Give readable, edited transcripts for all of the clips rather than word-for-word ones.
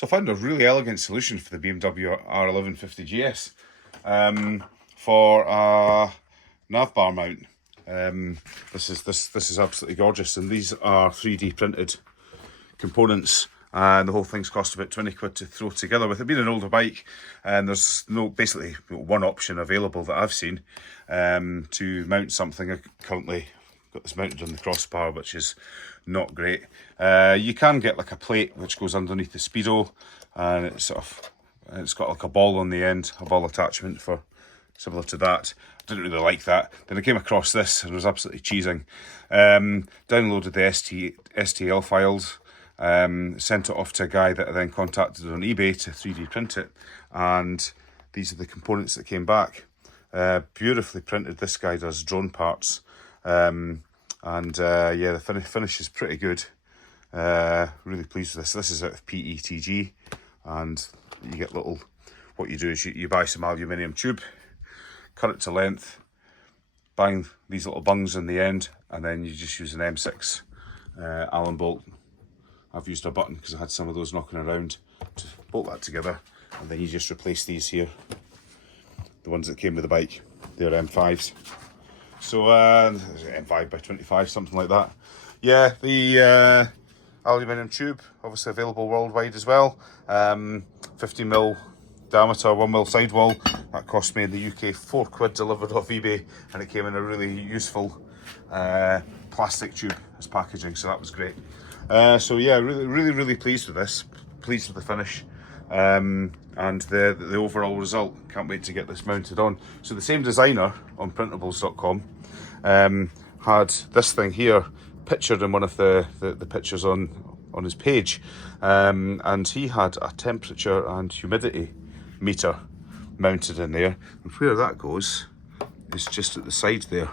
So I found a really elegant solution for the BMW R1150GS for a nav bar mount. This is absolutely gorgeous, and these are 3D printed components, and the whole thing's cost about 20 quid to throw together. With it being an older bike, and there's basically one option available that I've seen to mount something. I currently got this mounted on the crossbar, which is not great. You can get like a plate which goes underneath the speedo, and it's got like a ball on the end, a ball attachment for similar to that. I didn't really like that. Then I came across this and was absolutely cheesing. Downloaded the STL files, sent it off to a guy that I then contacted on eBay to 3D print it, and these are the components that came back. Beautifully printed. This guy does drone parts, and yeah, the finish is pretty good. Really pleased with this. This is out of PETG, and you get what you do is you buy some aluminium tube, cut it to length, bang these little bungs in the end, and then you just use an M6 Allen bolt. I've used a button because I had some of those knocking around to bolt that together, and then you just replace these here, the ones that came with the bike. They're M5s. So M5 by 25, something like that. Yeah, the aluminium tube, obviously available worldwide as well. 50mm diameter, 1mm sidewall. That cost me in the UK 4 quid delivered off eBay, and it came in a really useful plastic tube as packaging, so that was great. So yeah, really pleased with this. Pleased with the finish, and the overall result. Can't wait to get this mounted on. So the same designer on printables.com had this thing here pictured in one of the pictures on his page, and he had a temperature and humidity meter mounted in there, and where that goes is just at the side there.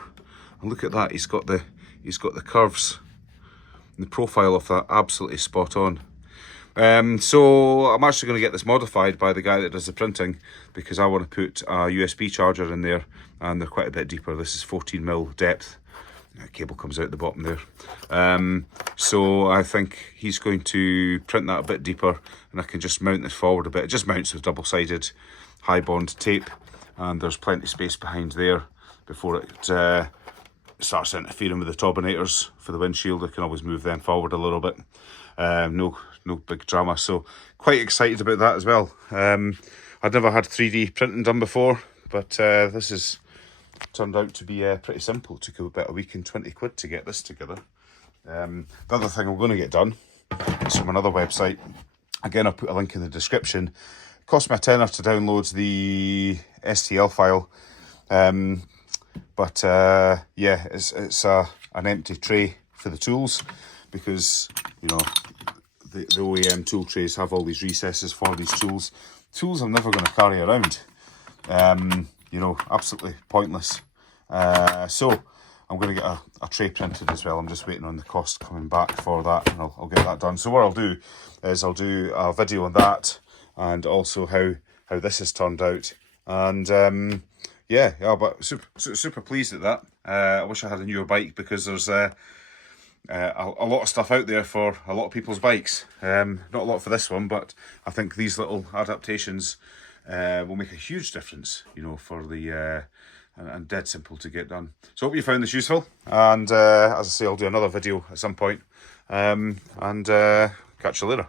And look at that, he's got the curves and the profile of that absolutely spot on. So I'm actually going to get this modified by the guy that does the printing, because I want to put a USB charger in there, and they're quite a bit deeper. This is 14mm depth. Cable comes out the bottom there. So I think he's going to print that a bit deeper, and I can just mount this forward a bit. It just mounts with double-sided high bond tape, and there's plenty of space behind there before it starts interfering with the turbinators for the windshield. I can always move them forward a little bit. No big drama. So quite excited about that as well. I'd never had 3D printing done before, but this is turned out to be pretty simple. It took about a week and 20 quid to get this together. The other thing I'm going to get done is from another website. Again, I'll put a link in the description. It cost me a tenner to download the STL file, but yeah, it's an empty tray for the tools, because you know the OEM tool trays have all these recesses for these tools. Tools I'm never going to carry around. You know, absolutely pointless. So I'm going to get a tray printed as well. I'm just waiting on the cost coming back for that, and I'll get that done. So what I'll do is I'll do a video on that, and also how this has turned out. And yeah, but super pleased at that. I wish I had a newer bike, because there's a lot of stuff out there for a lot of people's bikes. Not a lot for this one, but I think these little adaptations will make a huge difference, you know, for the and dead simple to get done. So hope you found this useful, and as I say, I'll do another video at some point, and catch you later.